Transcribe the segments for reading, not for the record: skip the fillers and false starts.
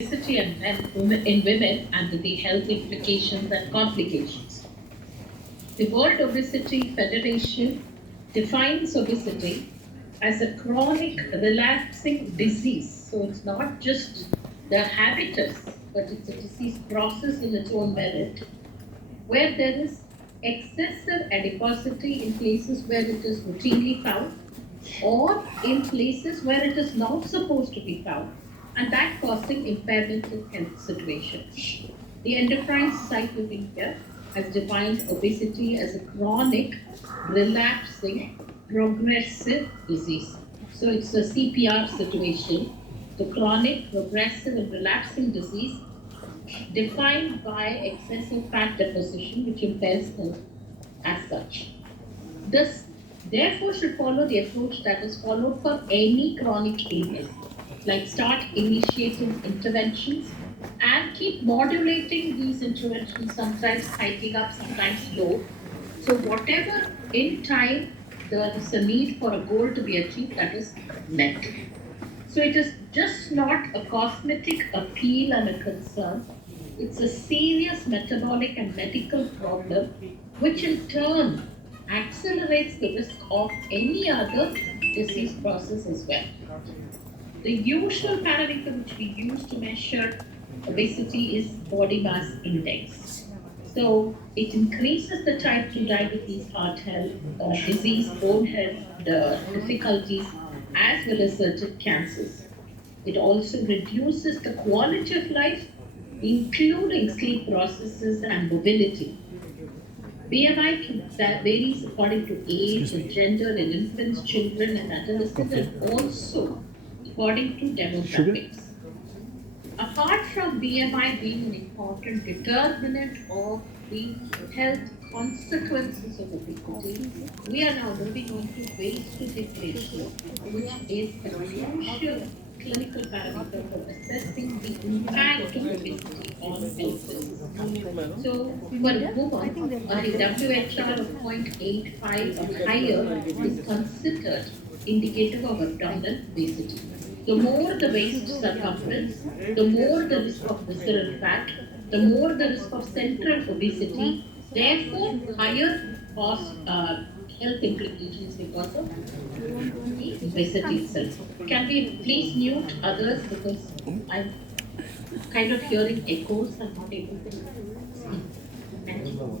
Obesity in women and the health implications and complications. The World Obesity Federation defines obesity as a chronic relapsing disease. So it's not just the habitus, but it's a disease process in its own merit, where there is excessive adiposity in places where it is routinely found or in places where it is not supposed to be found, and that causing impairment in health situations. The Endocrine Society of India has defined obesity as a chronic, relapsing, progressive disease. So it's a CPR situation, the chronic, progressive, and relapsing disease defined by excessive fat deposition, which impairs health as such. This therefore should follow the approach that is followed for any chronic illness, like start initiating interventions and keep modulating these interventions, sometimes hiking up, sometimes low. So whatever in time there is a need for a goal to be achieved, that is met. So it is just not a cosmetic appeal and a concern. It's a serious metabolic and medical problem, which in turn accelerates the risk of any other disease process as well. The usual parameter which we use to measure obesity is body mass index. So it increases the type 2 diabetes, heart health, disease, bone health, the difficulties, as well as certain cancers. It also reduces the quality of life, including sleep processes and mobility. BMI varies according to age and gender in infants, children, and adolescents, and also according to demographics. Apart from BMI being an important determinant of the health consequences of obesity, we are now moving on to waist to hip ratio, which is a crucial clinical parameter for assessing the impact of obesity on health. So, for a woman, a WHR of 0.85 or higher is considered indicative of abdominal obesity. The more the waist circumference, the more the risk of visceral fat, the more the risk of central obesity, therefore higher health implications because of obesity itself. Can we please mute others because I'm kind of hearing echoes and not able to speak. Thank you.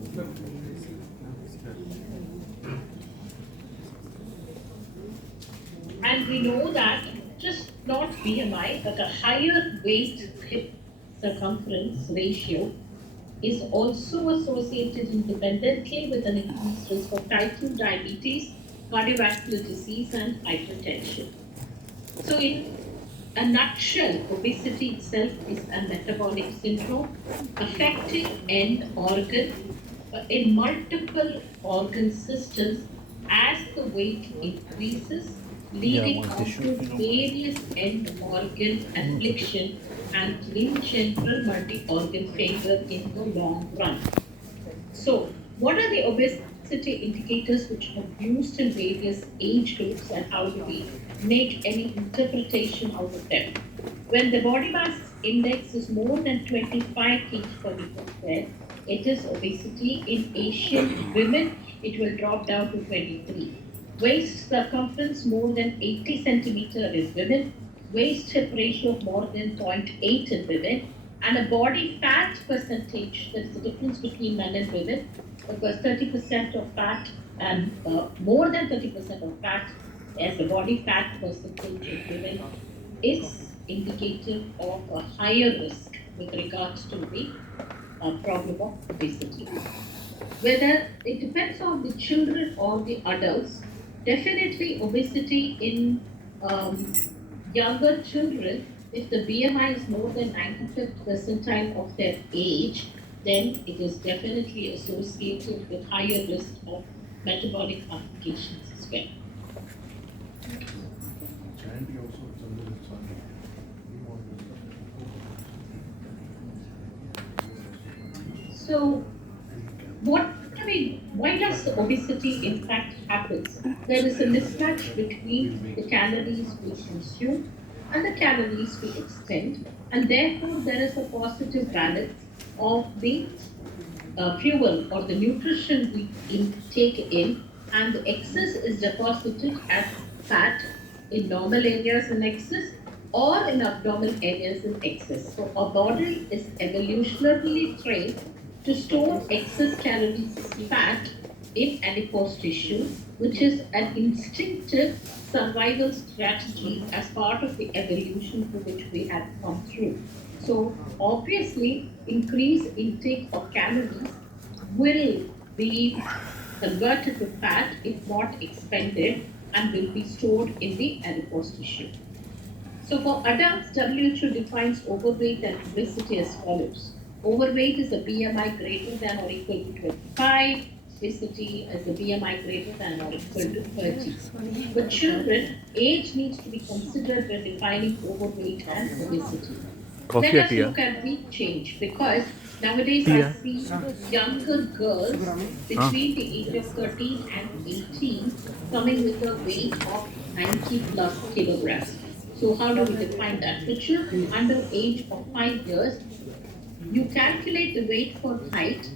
And we know that just not BMI, but a higher waist hip circumference ratio is also associated independently with an increased risk of type 2 diabetes, cardiovascular disease, and hypertension. So, in a nutshell, obesity itself is a metabolic syndrome affecting end organ in multiple organ systems as the weight increases, leading on to various end organ affliction and in general multi-organ failure in the long run. So, what are the obesity indicators which are used in various age groups and how do we make any interpretation out of them? When the body mass index is more than 25 kg per meter square, it is obesity. In Asian women, it will drop down to 23. Waist circumference more than 80 centimeter in women, waist hip ratio of more than 0.8 in women, and a body fat percentage, that's the difference between men and women, because 30% of fat and more than 30% of fat as a body fat percentage in women is indicative of a higher risk with regards to the problem of obesity. Whether it depends on the children or the adults, definitely obesity in younger children, if the BMI is more than 95th percentile of their age, then it is definitely associated with higher risk of metabolic complications as well. So, why does obesity in fact happens? There is a mismatch between the calories we consume and the calories we expend, and therefore there is a positive balance of the fuel or the nutrition we take in, and the excess is deposited as fat in normal areas in excess or in abdominal areas in excess. So our body is evolutionarily trained to store excess calories as fat in adipose tissue, which is an instinctive survival strategy as part of the evolution through which we have come through. So obviously, increased intake of calories will be converted to fat if not expended and will be stored in the adipose tissue. So for adults, WHO defines overweight and obesity as follows. Overweight is a BMI greater than or equal to 25. Obesity is a BMI greater than or equal to 30. For children, age needs to be considered when defining overweight and obesity. Let us look at the change, because nowadays I see younger girls between the age of 13 and 18 coming with a weight of 90 plus kilograms. So how do we define that? For children under age of 5 years, you calculate the weight for height.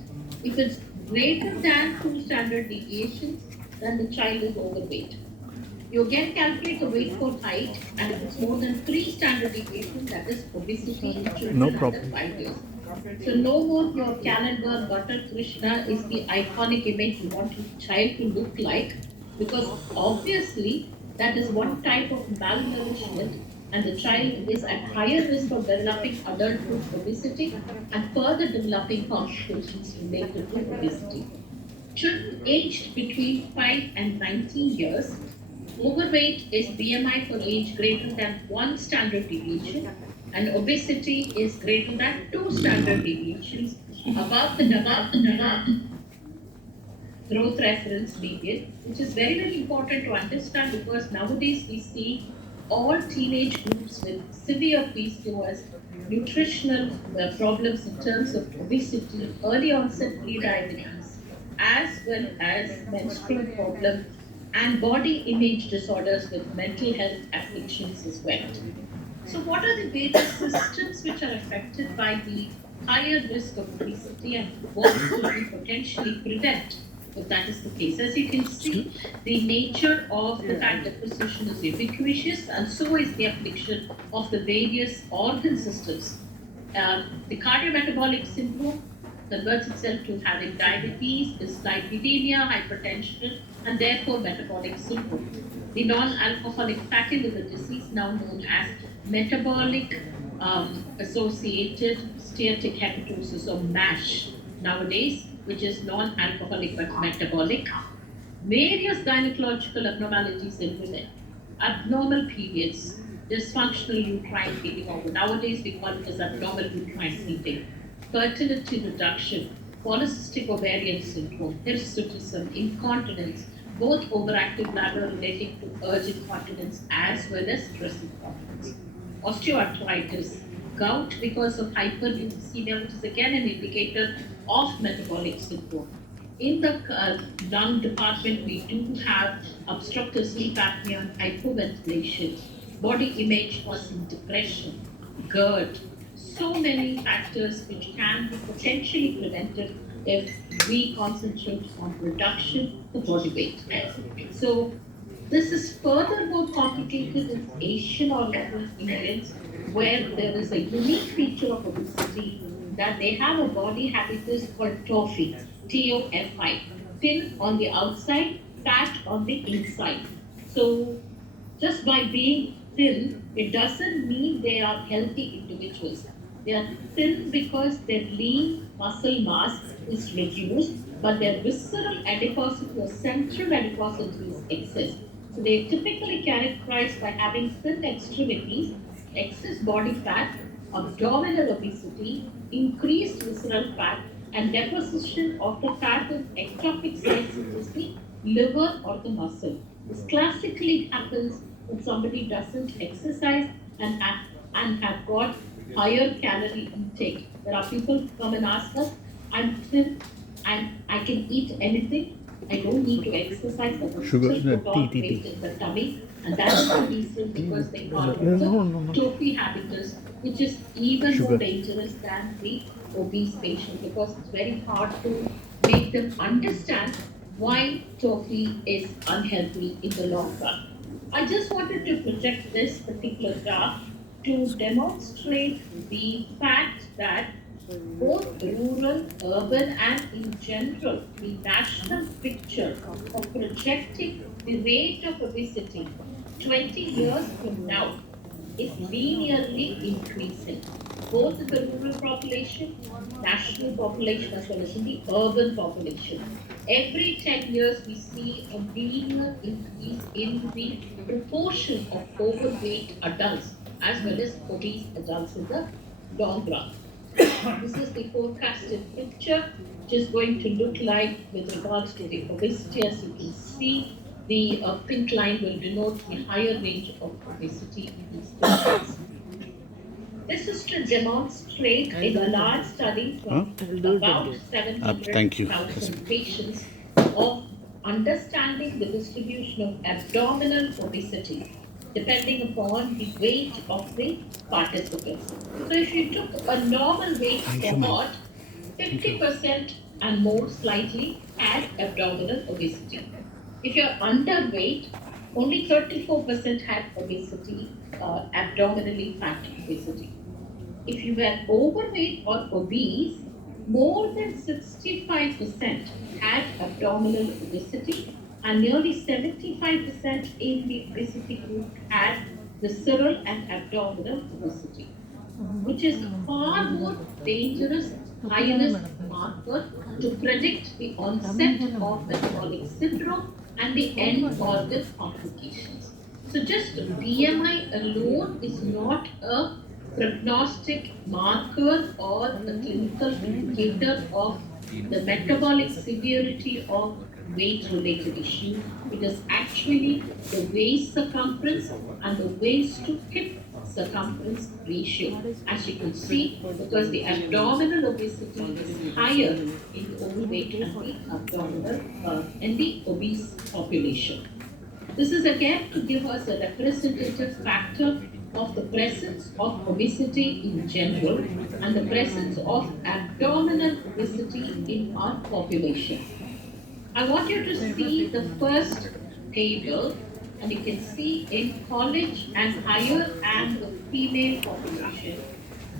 If it's greater than 2 standard deviations, then the child is overweight. You again calculate the weight for height, and if it's more than 3 standard deviations, that is obesity in children under 5 years. So no more your calendar butter Krishna is the iconic image you want your child to look like, because obviously that is one type of malnourishment, and the child is at higher risk of developing adulthood obesity and further developing complications related to obesity. Children aged between 5 and 19 years, overweight is BMI for age greater than 1 standard deviation, and obesity is greater than 2 standard deviations above the growth reference median, which is very, very important to understand, because nowadays we see all teenage groups with severe PCOS, nutritional problems in terms of obesity, early onset prediabetes, as well as menstrual problems and body image disorders with mental health afflictions as well. So what are the various systems which are affected by the higher risk of obesity, and what could we potentially prevent if that is the case? As you can see, the nature of the fat deposition is ubiquitous, and so is the affliction of the various organ systems. The cardiometabolic syndrome converts itself to having diabetes, dyslipidemia, hypertension, and therefore metabolic syndrome. The non-alcoholic fatty liver disease, now known as metabolic associated steatic hepatosis, or MASH nowadays, which is non-alcoholic but metabolic. Various gynecological abnormalities in women, abnormal periods, dysfunctional uterine bleeding, or nowadays we call it as abnormal uterine bleeding, fertility reduction, polycystic ovarian syndrome, hirsutism, incontinence, both overactive bladder relating to urge incontinence as well as stress incontinence, osteoarthritis, gout because of hyperuricemia, which is again an indicator of metabolic syndrome. In the lung department, we do have obstructive sleep apnea and hypoventilation, body image causing depression, GERD, so many factors which can be potentially prevented if we concentrate on reduction of body weight. So this is further more complicated in Asian or Latin Indians, where there is a unique feature of obesity, that they have a body habitus called TOFI, TOFI, thin on the outside, fat on the inside. So just by being thin, it doesn't mean they are healthy individuals. They are thin because their lean muscle mass is reduced, but their visceral adiposity or central adiposity is excess. So they are typically characterized by having thin extremities, excess body fat, abdominal obesity, increased visceral fat, and deposition of the fat in ectopic sites such as the liver or the muscle. This classically happens when somebody doesn't exercise and have got higher calorie intake. There are people who come and ask us, I'm thin and I can eat anything, I don't need to exercise, I will Sugar, still put on tea. weight in the tummy, and that's the reason because they are also trophy habitus, which is even more dangerous than the obese patient because it's very hard to make them understand why trophy is unhealthy in the long run. I just wanted to project this particular graph to demonstrate the fact that both rural, urban, and in general, the national picture of projecting the rate of obesity 20 years from now is linearly increasing, both in the rural population, national population, as well as in the urban population. Every 10 years, we see a linear increase in the proportion of overweight adults as well as obese adults in the long run. This is the forecasted picture, which is going to look like with regards to the obesity. As you can see, the pink line will denote the higher range of obesity in these patients. This is to demonstrate in a large study from about 700,000 patients of understanding the distribution of abdominal obesity depending upon the weight of the participants. So if you took a normal weight cohort, 50% and more slightly had abdominal obesity. If you're underweight, only 34% had obesity, abdominally fat obesity. If you were overweight or obese, more than 65% had abdominal obesity, and nearly 75% in the obesity group had visceral and abdominal obesity, which is far more dangerous high-risk marker to predict the onset of metabolic syndrome and the end organ complications. So just BMI alone is not a prognostic marker or a clinical indicator of the metabolic severity of weight-related issue. It is actually the waist circumference and the waist to hip circumference ratio. As you can see, because the abdominal obesity is higher in the overweight and the abdominal in the obese population. This is again to give us a representative factor of the presence of obesity in general and the presence of abdominal obesity in our population. I want you to see the first table, and you can see in college and higher and the female population,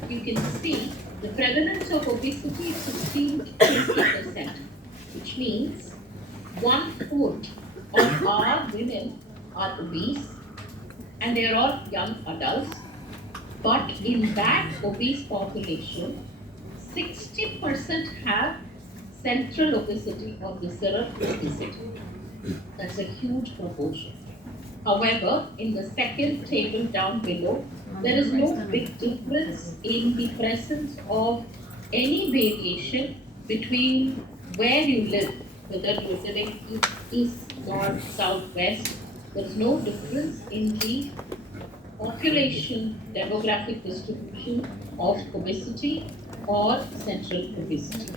you can see the prevalence of obesity is 16 to 20%, which means 1/4 of our women are obese and they are all young adults. But in that obese population, 60% have central obesity or visceral obesity. That's a huge proportion. However, in the second table down below, there is no big difference in the presence of any variation between where you live, whether you're living east, north, south, west. There's no difference in the population demographic distribution of obesity or central obesity.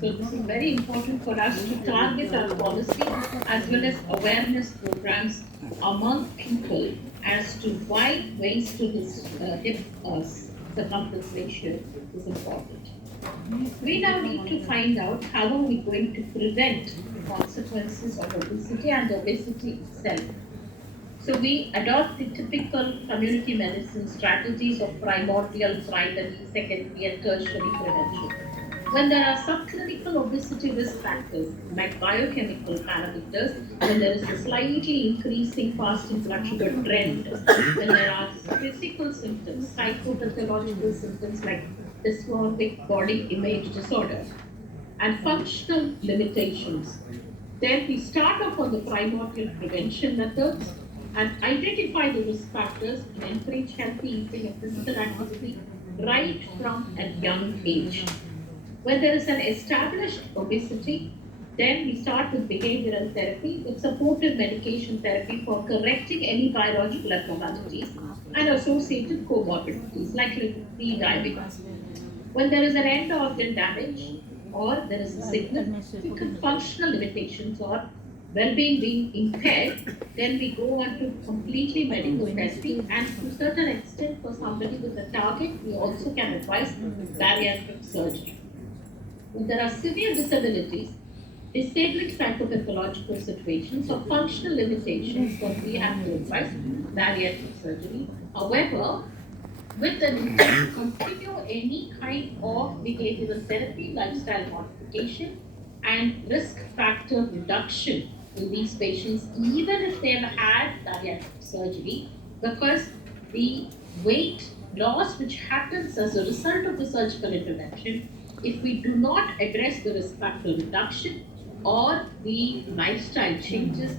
So this is very important for us to target our policy as well as awareness programs among people as to why waist to hip circumference ratio is important. We now need to find out how are we going to prevent the consequences of obesity and obesity itself. So we adopt the typical community medicine strategies of primordial, primary, secondary, and tertiary prevention. When there are subclinical obesity risk factors like biochemical parameters, when there is a slightly increasing fasting blood sugar trend, when there are physical symptoms, psychopathological symptoms like dysmorphic body image disorder, and functional limitations, then we start off on the primordial prevention methods and identify the risk factors and encourage healthy eating and physical activity right from a young age. When there is an established obesity, then we start with behavioral therapy with supportive medication therapy for correcting any biological abnormalities and associated comorbidities like pre-diabetes. When there is an end organ damage, or there is a significant functional limitations or well-being being impaired, then we go on to completely medical therapy, and to a certain extent for somebody with a target, we also can advise bariatric surgery. When there are severe disabilities, disabling psychopathological situations or functional limitations, then we have to advise bariatric surgery. However, with an intent to continue any kind of behavioral therapy, lifestyle modification, and risk factor reduction in these patients, even if they've had bariatric surgery, because the weight loss which happens as a result of the surgical intervention, if we do not address the risk factor reduction or the lifestyle changes,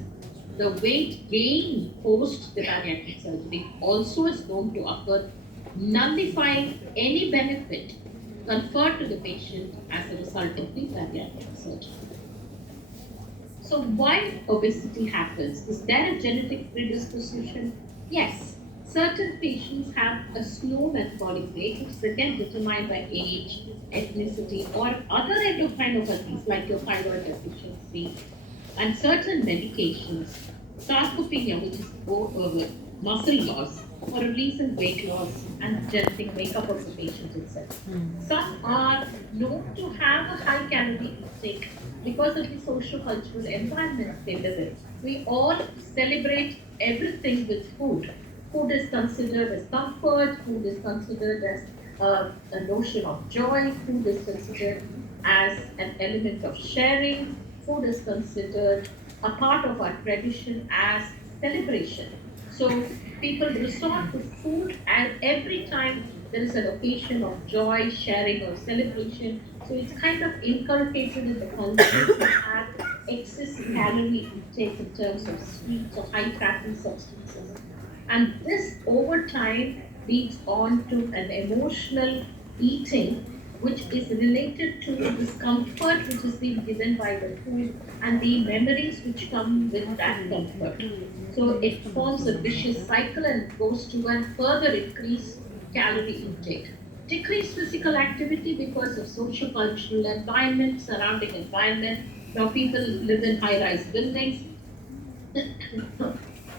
the weight gain post the bariatric surgery also is known to occur, nullifying any benefit conferred to the patient as a result of the bariatric surgery. So why obesity happens? Is there a genetic predisposition? Yes. Certain patients have a slow metabolic rate, which is again determined by age, ethnicity, or other endocrinopathies like your thyroid deficiency, and certain medications, sarcopenia, which is muscle loss, or a recent weight loss, and genetic makeup of the patient itself. Some are known to have a high calorie intake because of the social cultural environments they live in. We all celebrate everything with food. Food is considered as comfort, food is considered as a notion of joy, food is considered as an element of sharing, food is considered a part of our tradition as celebration. So people resort to food and every time there is an occasion of joy, sharing, or celebration. So it's kind of inculcated in the culture to have excess calorie intake in terms of sweets or high fatty substances. And this over time leads on to an emotional eating which is related to the discomfort which is being given by the food and the memories which come with that comfort. So it forms a vicious cycle and goes to a further increase calorie intake. Decreased physical activity because of social cultural environment, surrounding environment. Now people live in high-rise buildings.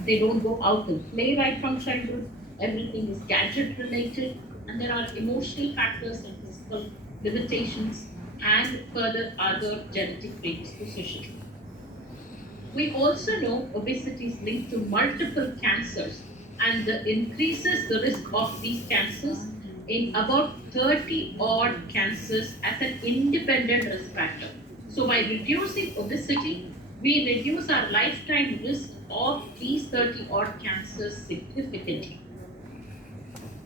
They don't go out and play right from childhood. Everything is gadget related, and there are emotional factors and physical limitations, and further other genetic predispositions. We also know obesity is linked to multiple cancers and increases the risk of these cancers in about 30 odd cancers as an independent risk factor. So by reducing obesity, we reduce our lifetime risk of these 30 odd cancers significantly.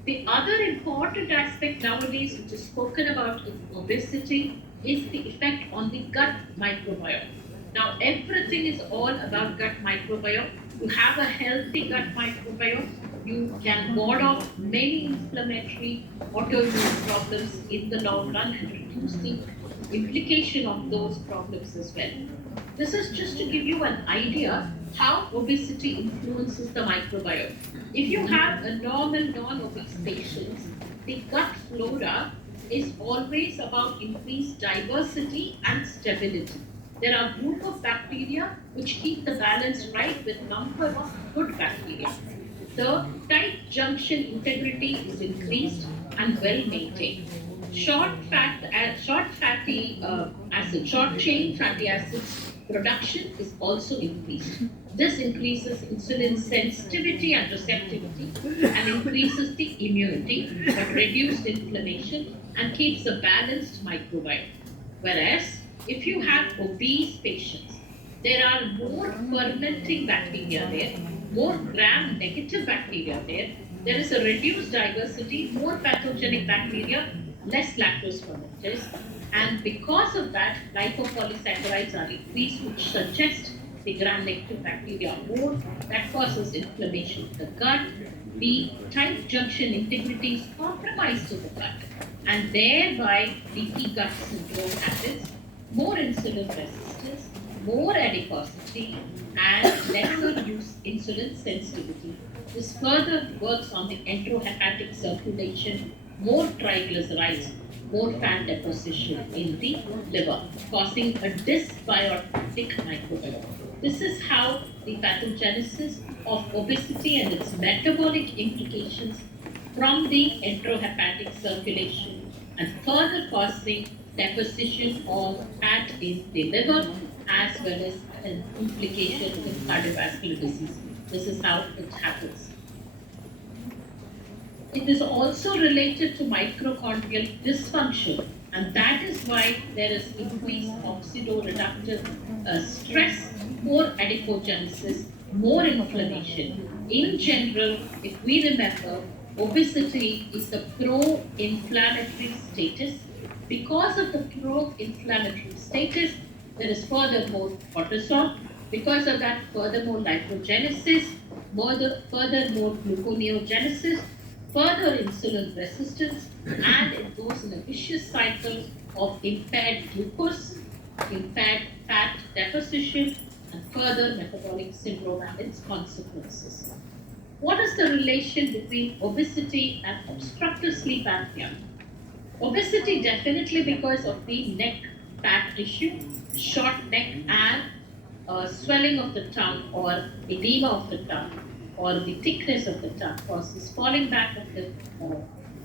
The other important aspect nowadays, which is spoken about in obesity, is the effect on the gut microbiome. Now, everything is all about gut microbiome. You have a healthy gut microbiome, you can ward off many inflammatory autoimmune problems in the long run and reduce the implication of those problems as well. This is just to give you an idea how obesity influences the microbiome. If you have a normal non-obese patient, the gut flora is always about increased diversity and stability. There are group of bacteria which keep the balance right with number of good bacteria. The tight junction integrity is increased and well maintained. Short chain fatty acids production is also increased. This increases insulin sensitivity and receptivity and increases the immunity, but reduces inflammation and keeps a balanced microbiome. Whereas if you have obese patients, there are more fermenting bacteria there, more gram-negative bacteria there. There is a reduced diversity, more pathogenic bacteria, less lactose fermenters, and because of that, lipopolysaccharides are increased, which suggest the gram-negative bacteria more. That causes inflammation of the gut. The tight junction integrity is compromised to the gut, and thereby leaky gut syndrome happens, more insulin resistance, more adiposity, and lesser insulin sensitivity. This further works on the enterohepatic circulation, more triglycerides, more fat deposition in the liver, causing a dysbiotic microbiome. This is how the pathogenesis of obesity and its metabolic implications from the enterohepatic circulation and further causing deposition of fat in the liver as well as an implication in cardiovascular disease. This is how it happens. It is also related to mitochondrial dysfunction, and that is why there is increased oxidoreductive stress, more adipogenesis, more inflammation. In general, if we remember, obesity is a pro-inflammatory status. Because of the pro-inflammatory status, there is furthermore cortisol. Because of that, furthermore lipogenesis, furthermore gluconeogenesis, further insulin resistance, and it goes in a vicious cycle of impaired glucose, impaired fat deposition, and further metabolic syndrome and its consequences. What is the relation between obesity and obstructive sleep apnea? Obesity definitely because of the neck fat tissue, short neck, and swelling of the tongue or edema of the tongue or the thickness of the tongue causes falling back of the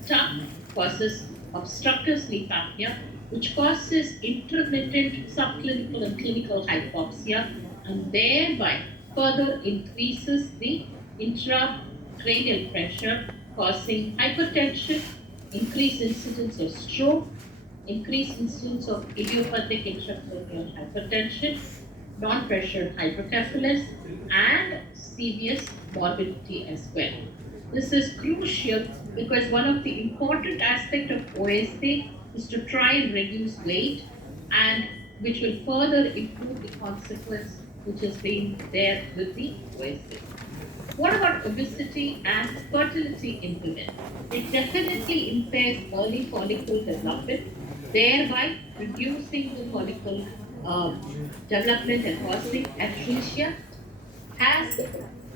tongue, causes obstructive sleep apnea, which causes intermittent subclinical and clinical hypoxia, and thereby further increases the intracranial pressure, causing hypertension, increased incidence of stroke, increased incidence of idiopathic intracranial hypertension, non-pressured hydrocephalus, and serious morbidity as well. This is crucial because one of the important aspects of OSA is to try and reduce weight, and which will further improve the consequence which has been there with the OSA. What about obesity and fertility in women? It definitely impairs early follicle development, thereby reducing the follicle development and causing atresia, has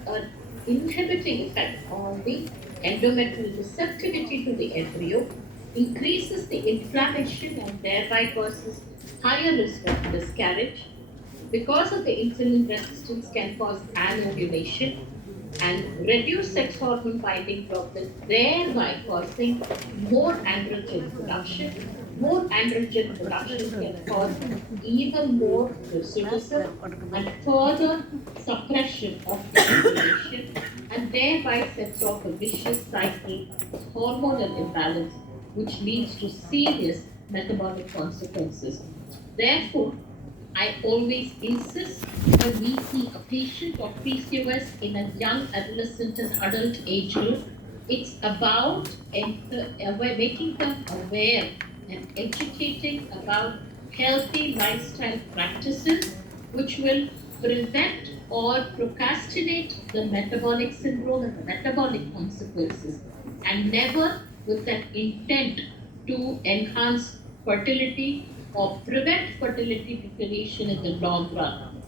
an inhibiting effect on the endometrial receptivity to the embryo, increases the inflammation and thereby causes higher risk of miscarriage. Because of the insulin resistance can cause anovulation and reduce sex hormone binding problems, thereby causing more androgen production. More androgen production can cause even more hirsutism and further suppression of ovulation, and thereby sets off a vicious cycle of hormonal imbalance, which leads to serious metabolic consequences. Therefore, I always insist when we see a patient of PCOS in a young adolescent and adult age group, it's about making them aware and educating about healthy lifestyle practices which will prevent or procrastinate the metabolic syndrome and the metabolic consequences, and never with that intent to enhance fertility or prevent fertility declination in the long run.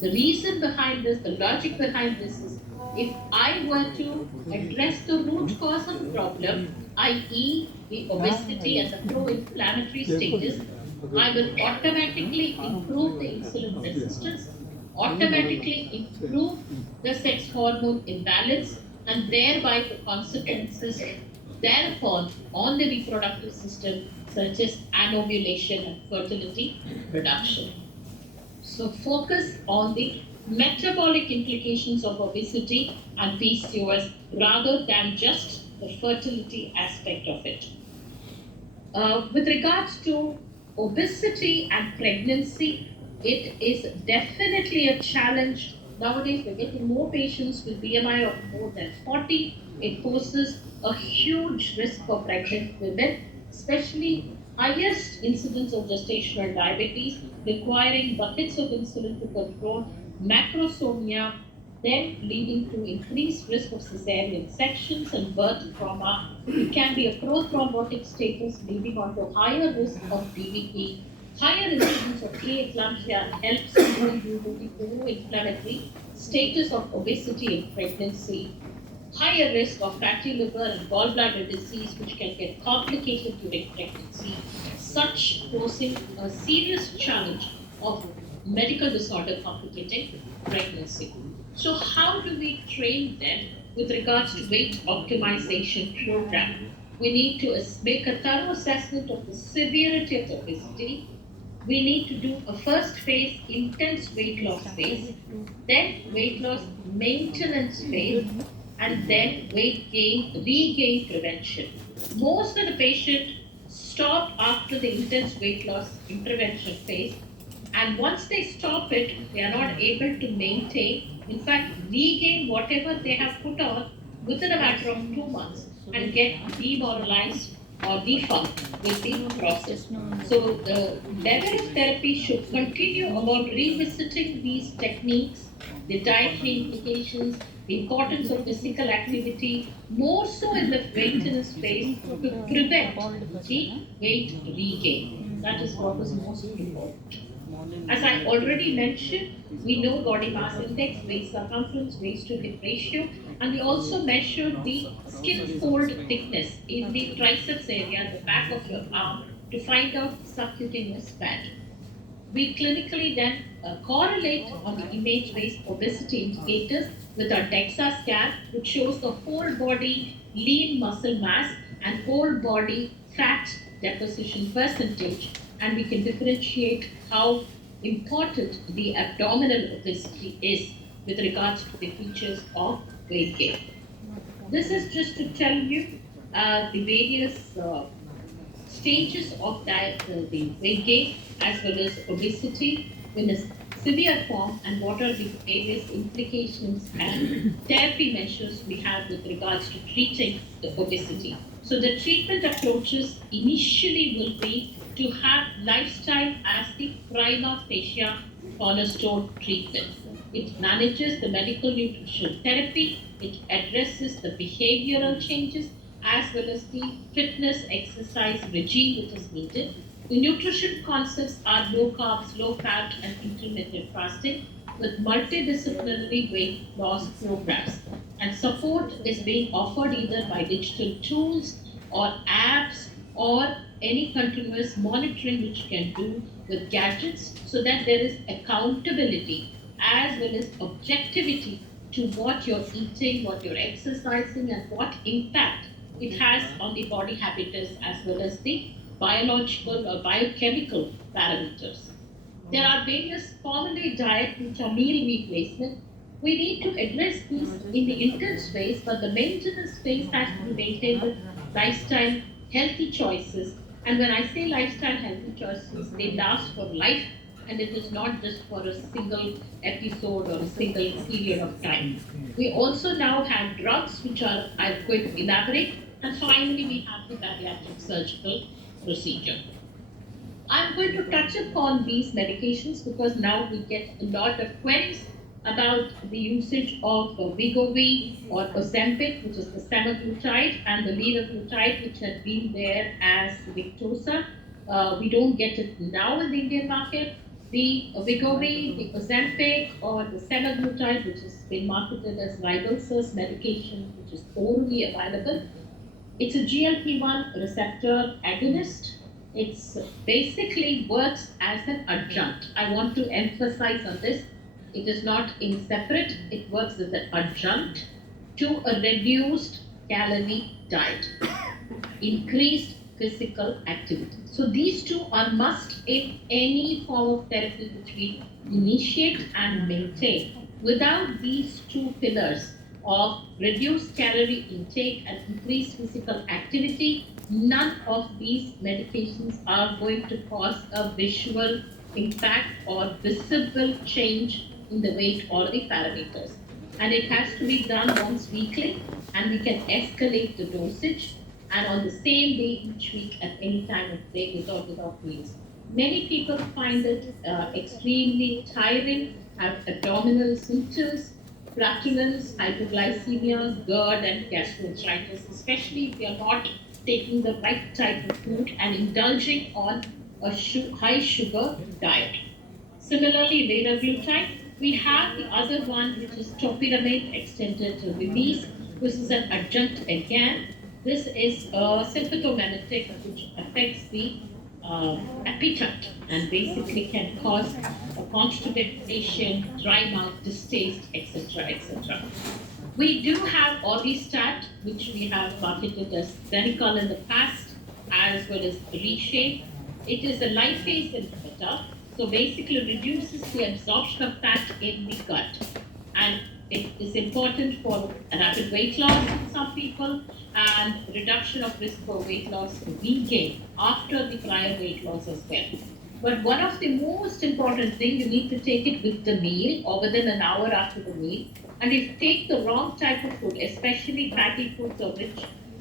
The reason behind this, the logic behind this is, if I were to address the root cause of the problem, i.e. the obesity and the pro-inflammatory status, I will automatically improve the insulin resistance, automatically improve the sex hormone imbalance, and thereby the consequences thereupon on the reproductive system, such as anovulation and fertility reduction. So focus on the metabolic implications of obesity and PCOS rather than just the fertility aspect of it. With regards to obesity and pregnancy, it is definitely a challenge. Nowadays, we're getting more patients with BMI of more than 40. It poses a huge risk for pregnant women, especially highest incidence of gestational diabetes, requiring buckets of insulin to control macrosomia, then leading to increased risk of cesarean sections and birth trauma. It can be a prothrombotic status, leading on to higher risk of DVT. Higher incidence of preeclampsia helps due to the pro-inflammatory status of obesity in pregnancy. Higher risk of fatty liver and gallbladder disease, which can get complicated during pregnancy. such posing a serious challenge of medical disorder complicating pregnancy. So how do we train them with regards to weight optimization program? We need to make a thorough assessment of the severity of the obesity. We need to do a first phase, intense weight loss phase, then weight loss maintenance phase, and then weight gain, regain prevention. Most of the patients stop after the intense weight loss intervention phase, and once they stop it, they are not able to maintain, in fact, regain whatever they have put on within a matter of 2 months and get demoralized or defunct with the process. So the level of therapy should continue about revisiting these techniques, the dietary implications, the importance of physical activity, more so in the maintenance phase to prevent the weight regain. That is what is most important. As I already mentioned, we know body mass index, waist circumference, waist to hip ratio, and we also measure the skin fold thickness in the triceps area, the back of your arm, to find out subcutaneous fat. We clinically then correlate on the image-based obesity indicators with our DEXA scan, which shows the whole body lean muscle mass and whole body fat deposition percentage, and we can differentiate how important the abdominal obesity is with regards to the features of weight gain. This is just to tell you the various stages of the weight gain as well as obesity in a severe form, and what are the various implications and therapy measures we have with regards to treating the obesity. So the treatment approaches initially will be to have lifestyle as the prima facie cornerstone treatment. It manages the medical nutrition therapy, it addresses the behavioral changes as well as the fitness exercise regime which is needed. The nutrition concepts are low carbs, low fat, and intermittent fasting with multidisciplinary weight loss programs. And support is being offered either by digital tools or apps or any continuous monitoring which you can do with gadgets, so that there is accountability as well as objectivity to what you're eating, what you're exercising, and what impact it has on the body habitus as well as the biological or biochemical parameters. There are various formulae diet which are meal replacement. We need to address these in the intense phase, but the maintenance phase has to be maintained with lifestyle healthy choices. And when I say lifestyle healthy choices, they last for life, and it is not just for a single episode or a single period of time. We also now have drugs which are, I'm going to elaborate, and finally we have the bariatric surgical procedure. I'm going to touch upon these medications because now we get a lot of queries about the usage of Wegovy or Ozempic, which is the semaglutide, and the liraglutide, which had been there as Victoza. We don't get it now in the Indian market. The Wegovy, the Ozempic, or the semaglutide, which has been marketed as Rybelsus medication, which is orally available. It's a GLP-1 receptor agonist. It's basically works as an adjunct. I want to emphasize on this. It is not in separate. It works as an adjunct to a reduced calorie diet, increased physical activity. So these two are must in any form of therapy which we initiate and maintain. Without these two pillars of reduced calorie intake and increased physical activity, none of these medications are going to cause a visual impact or visible change in the weight or the parameters. And it has to be done once weekly, and we can escalate the dosage, and on the same day each week at any time of day without meals. Many people find it extremely tiring, have abdominal symptoms, flatulence, hypoglycemia, GERD, and gastroenteritis, especially if they are not taking the right type of food and indulging on a high sugar diet. Similarly, liraglutide, we have the other one which is topiramate extended release. This is an adjunct again. This is a symptomatic which affects the appetite and basically can cause constipation, dry mouth, distaste, etc., etc. We do have Orlistat, which we have marketed as Gynecologist in the past, as well as Reshape. It is a lipase inhibitor, so basically reduces the absorption of fat in the gut. And it is important for rapid weight loss in some people and reduction of risk for weight loss regain after the prior weight loss as well. But one of the most important things, you need to take it with the meal or within an hour after the meal. And if you take the wrong type of food, especially fatty foods or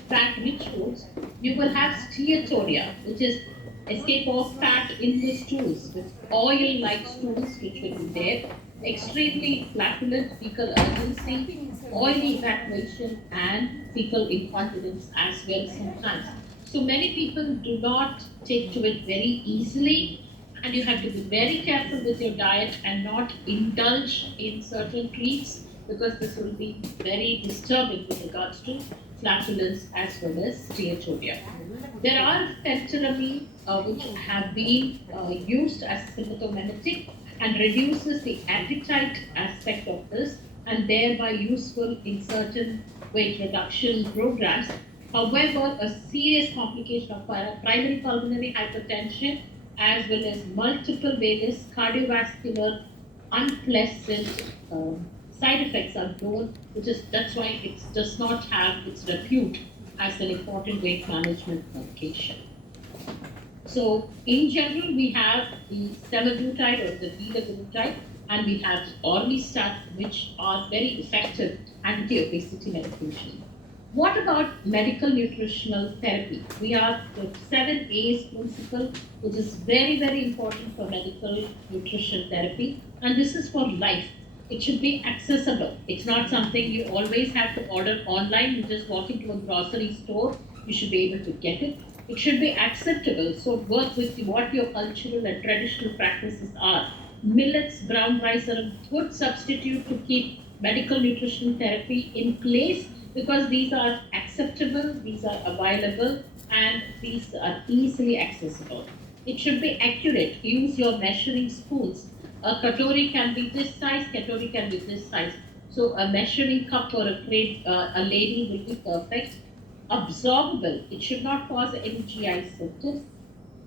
fat-rich foods, you will have steatoria, which is escape of fat in the stools, with oil-like stools which will be there, extremely flatulent fecal urgency, oily evacuation, and fecal incontinence as well sometimes. So many people do not take to it very easily, and you have to be very careful with your diet and not indulge in certain treats because this will be very disturbing with regards to flatulence as well as steatoria. There are phentermine which have been used as symptomatic and reduces the appetite aspect of this and thereby useful in certain weight reduction programs. However, a serious complication of primary pulmonary hypertension as well as multiple various cardiovascular unpleasant side effects are known, that's why it does not have its repute as an important weight management medication. So in general, we have the semaglutide or the liraglutide, and we have Orlistat, which are very effective anti-obesity medication. What about medical nutritional therapy? We have the 7 A's principle, which is very, very important for medical nutrition therapy, and this is for life. It should be accessible. It's not something you always have to order online. You just walk into a grocery store, you should be able to get it. It should be acceptable. So work with what your cultural and traditional practices are. Millets, brown rice are a good substitute to keep medical nutrition therapy in place because these are acceptable, these are available, and these are easily accessible. It should be accurate. Use your measuring spoons. A katori can be this size, katori can be this size. So a measuring cup for a lady will be perfect. Absorbable. It should not cause any GI symptoms.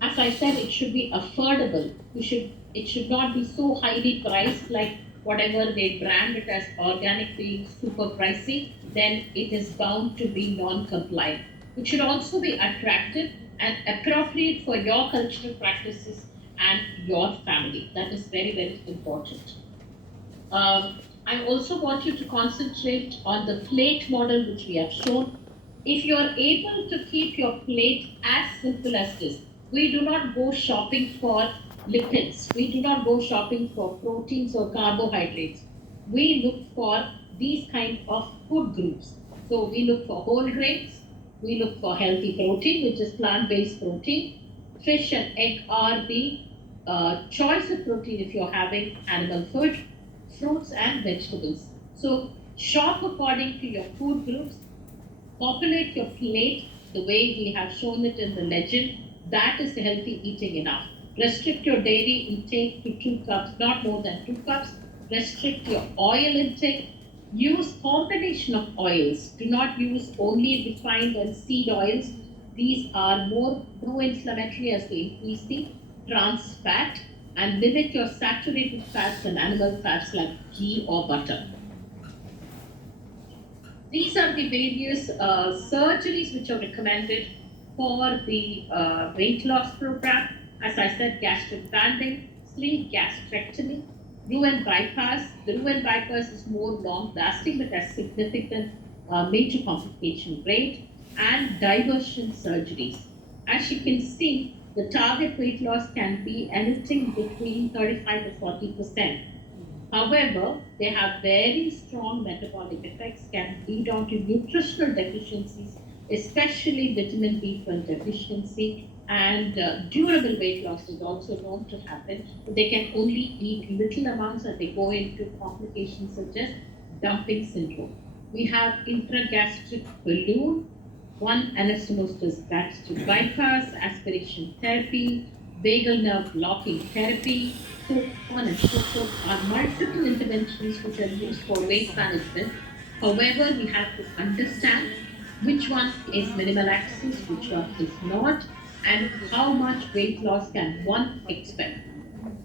As I said, it should be affordable. It should not be so highly priced like whatever they brand it as organic being super pricey, then it is bound to be non-compliant. It should also be attractive and appropriate for your cultural practices and your family. That is very, very important. I also want you to concentrate on the plate model which we have shown. If you are able to keep your plate as simple as this, we do not go shopping for lipids. We do not go shopping for proteins or carbohydrates. We look for these kind of food groups. So we look for whole grains. We look for healthy protein, which is plant-based protein. Fish and egg are the choice of protein if you're having animal food, fruits and vegetables. So shop according to your food groups, populate your plate the way we have shown it in the legend. That is healthy eating enough. Restrict your dairy intake to 2 cups, not more than 2 cups. Restrict your oil intake. Use combination of oils. Do not use only refined and seed oils. These are more pro-inflammatory as they increase the trans fat, and limit your saturated fats and animal fats like ghee or butter. These are the various surgeries which are recommended for the weight loss program. As I said, gastric banding, sleeve gastrectomy, Roux bypass. The Roux bypass is more long-lasting but has significant major complication rate, and diversion surgeries. As you can see, the target weight loss can be anything between 35 to 40%. However, they have very strong metabolic effects, can lead on to nutritional deficiencies, especially vitamin B12 deficiency, and durable weight loss is also known to happen. They can only eat little amounts and they go into complications such as dumping syndrome. We have intragastric balloon, one anastomosis gastric bypass, aspiration therapy, vagal nerve blocking therapy, so on and so forth are multiple interventions which are used for weight management. However, we have to understand which one is minimal access, which one is not, and how much weight loss can one expect.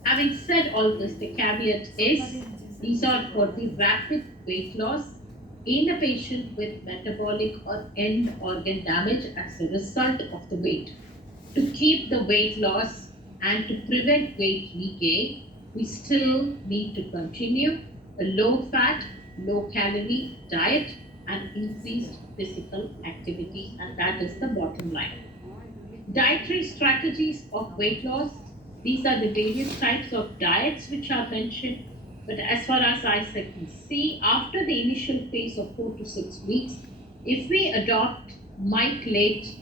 Having said all this, the caveat is these are for the rapid weight loss in a patient with metabolic or end organ damage as a result of the weight. To keep the weight loss and to prevent weight regain, we still need to continue a low fat, low calorie diet and increased physical activity, and that is the bottom line. Dietary strategies of weight loss. These are the various types of diets which are mentioned. But as far as I can see, after the initial phase of 4 to 6 weeks, if we adopt Mike Late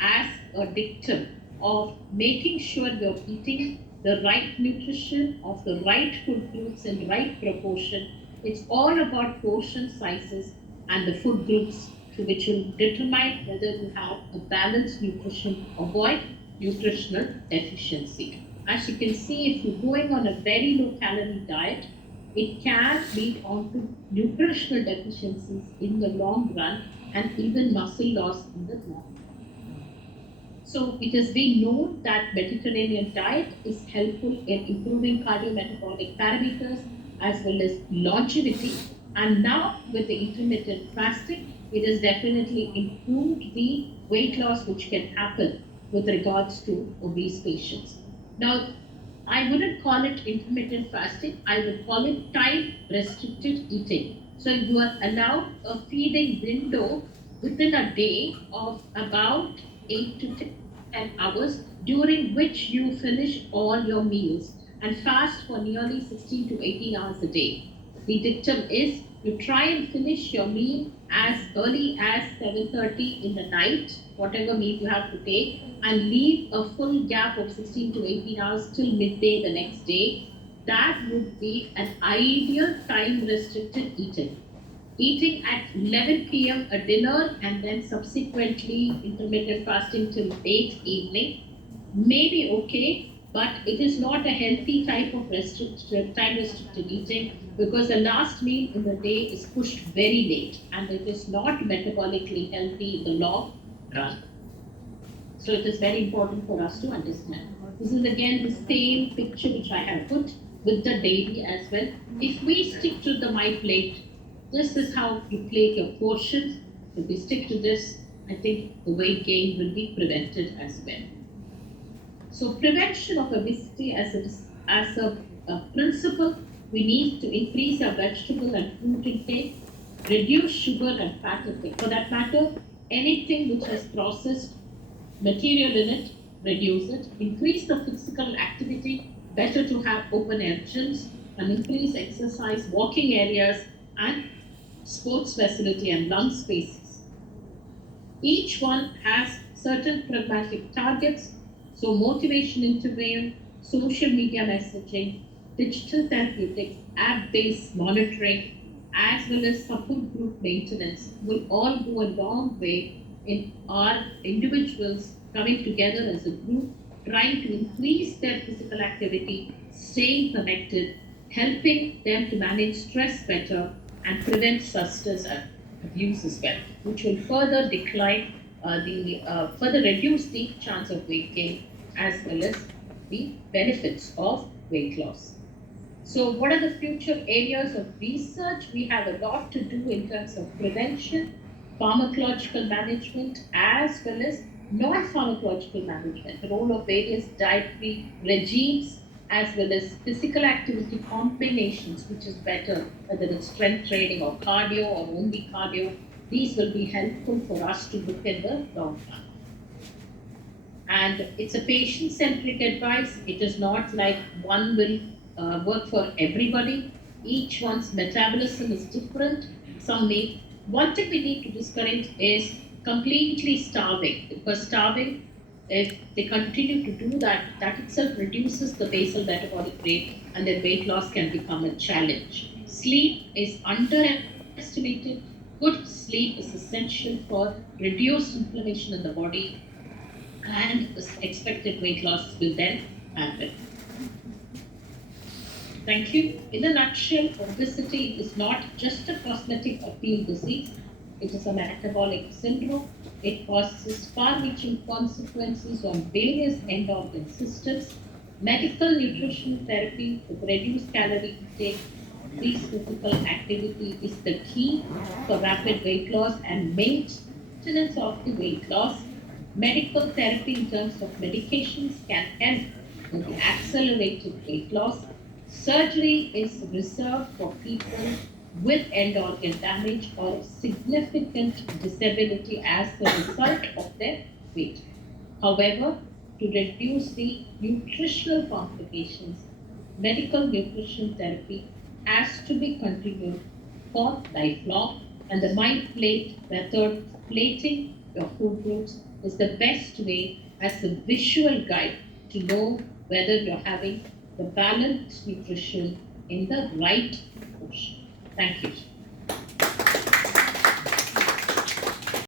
as a dictum of making sure you're eating the right nutrition of the right food groups in right proportion, it's all about portion sizes and the food groups to which will determine whether you have a balanced nutrition, avoid nutritional deficiency. As you can see, if you're going on a very low calorie diet, it can lead on to nutritional deficiencies in the long run and even muscle loss in the long run. So it has been known that Mediterranean diet is helpful in improving cardiometabolic parameters as well as longevity. And now with the intermittent fasting, it has definitely improved the weight loss which can happen with regards to obese patients. Now, I wouldn't call it intermittent fasting, I would call it time restricted eating. So you are allowed a feeding window within a day of about 8 to 10 hours, during which you finish all your meals and fast for nearly 16 to 18 hours a day. The dictum is you try and finish your meal as early as 7:30 in the night, whatever meal you have to take, and leave a full gap of 16 to 18 hours till midday the next day. That would be an ideal time restricted eating. Eating at 11 p.m. a dinner and then subsequently intermittent fasting till 8 evening may be okay, but it is not a healthy type of time restricted eating, because the last meal in the day is pushed very late and it is not metabolically healthy in the long run. So it is very important for us to understand. This is again the same picture which I have put with the daily as well. If we stick to the my plate, this is how you plate your portions. If we stick to this, I think the weight gain will be prevented as well. So prevention of obesity as a principle, we need to increase our vegetable and fruit intake, reduce sugar and fat intake. For that matter, anything which has processed material in it, reduce it, increase the physical activity, better to have open air gyms, and increase exercise, walking areas, and sports facility and lung spaces. Each one has certain pragmatic targets, so motivation interview, social media messaging, digital therapeutics, app-based monitoring, as well as support group maintenance will all go a long way in our individuals coming together as a group, trying to increase their physical activity, staying connected, helping them to manage stress better, and prevent substance abuse as well, which will further further reduce the chance of weight gain as well as the benefits of weight loss. So what are the future areas of research? We have a lot to do in terms of prevention, pharmacological management, as well as non-pharmacological management, the role of various dietary regimes, as well as physical activity combinations, which is better, whether it's strength training or cardio or only cardio. These will be helpful for us to look in the long run. And it's a patient-centric advice. It is not like one will work for everybody. Each one's metabolism is different. One thing we need to discourage is completely starving, because starving, if they continue to do that, that itself reduces the basal metabolic rate and their weight loss can become a challenge. Sleep is underestimated. Good sleep is essential for reduced inflammation in the body, and expected weight loss will then happen. Thank you. In a nutshell, obesity is not just a cosmetic appeal disease, it is a metabolic syndrome. It causes far reaching consequences on various end organ systems. Medical nutrition therapy with reduced calorie intake, increased physical activity is the key for rapid weight loss and maintenance of the weight loss. Medical therapy in terms of medications can help with the accelerated weight loss. Surgery is reserved for people with end organ damage or significant disability as a result of their weight. However, to reduce the nutritional complications, medical nutrition therapy has to be continued for lifelong, and the mind plate method, plating your food groups, is the best way as a visual guide to know whether you're having the balanced nutrition in the right portion. Thank you.